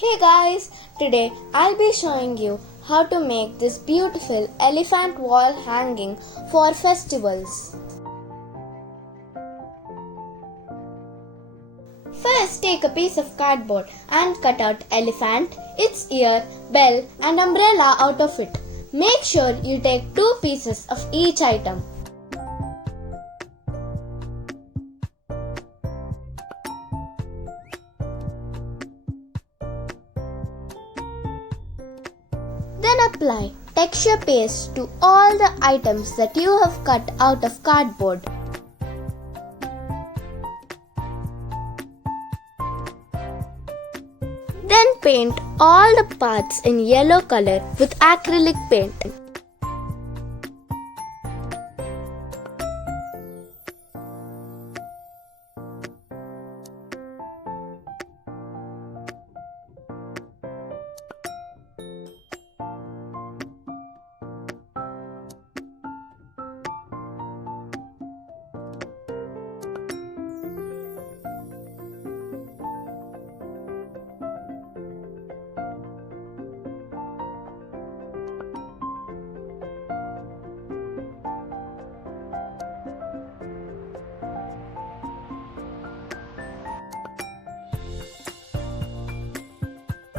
Hey guys, today I'll be showing you how to make this beautiful elephant wall hanging for festivals. First take a piece of cardboard and cut out elephant, its ear, bell and umbrella out of it. Make sure you take 2 pieces of each item. Then apply texture paste to all the items that you have cut out of cardboard. Then paint all the parts in yellow color with acrylic paint.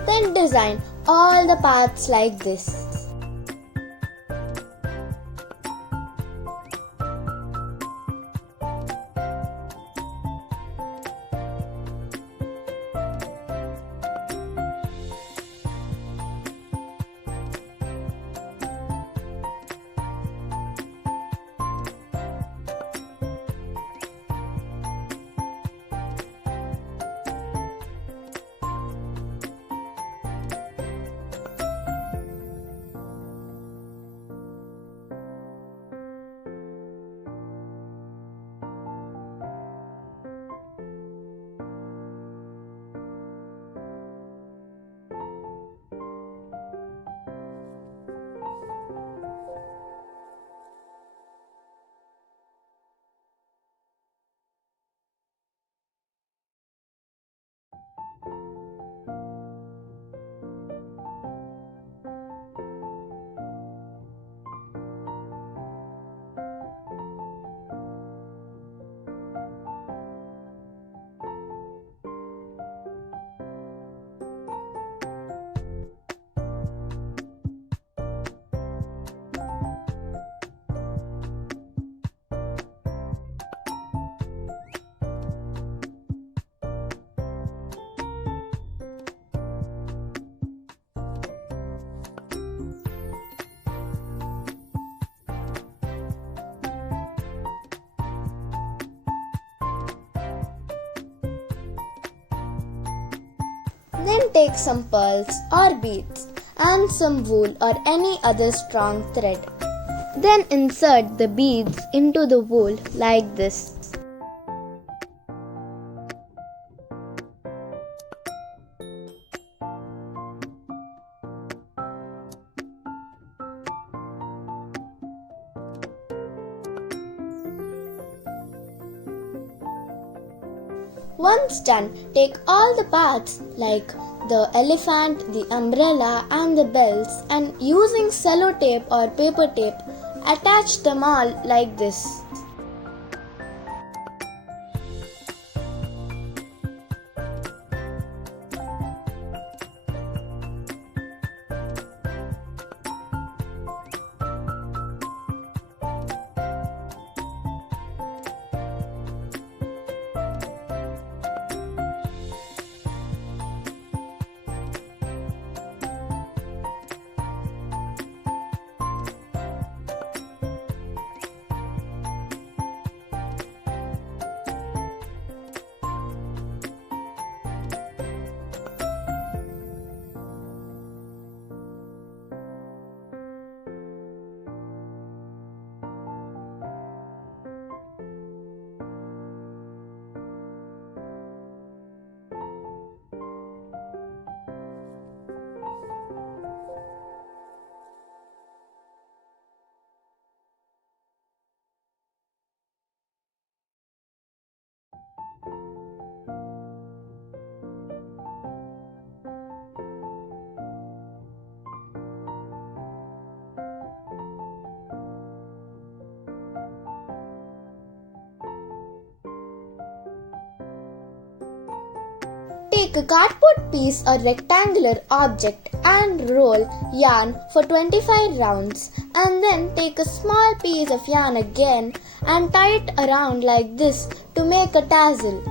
Then design all the parts like this. Then take some pearls or beads and some wool or any other strong thread. Then insert the beads into the wool like this. Once done, take all the parts like the elephant, the umbrella and the bells and using sellotape or paper tape, attach them all like this. take a cardboard piece or rectangular object and roll yarn for 25 rounds, and then take a small piece of yarn again and tie it around like this to make a tassel.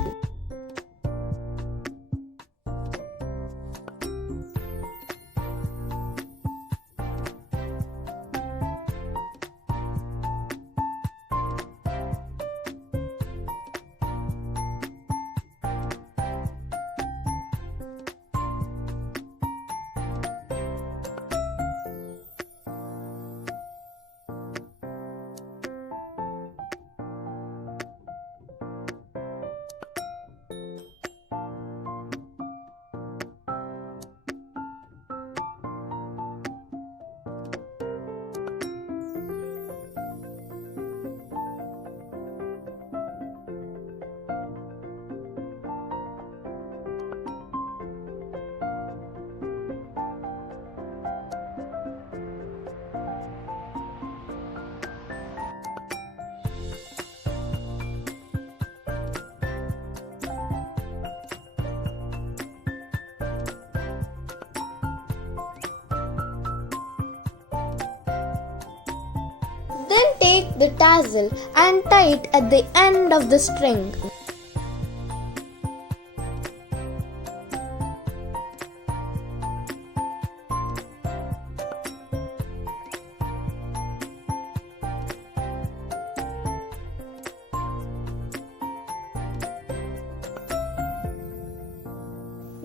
Then take the tassel and tie it at the end of the string.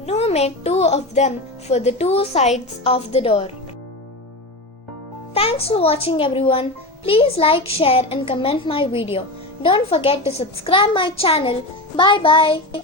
Now make 2 of them for the 2 sides of the door. Thanks for watching everyone. Please like, share and comment my video. Don't forget to subscribe my channel. Bye bye.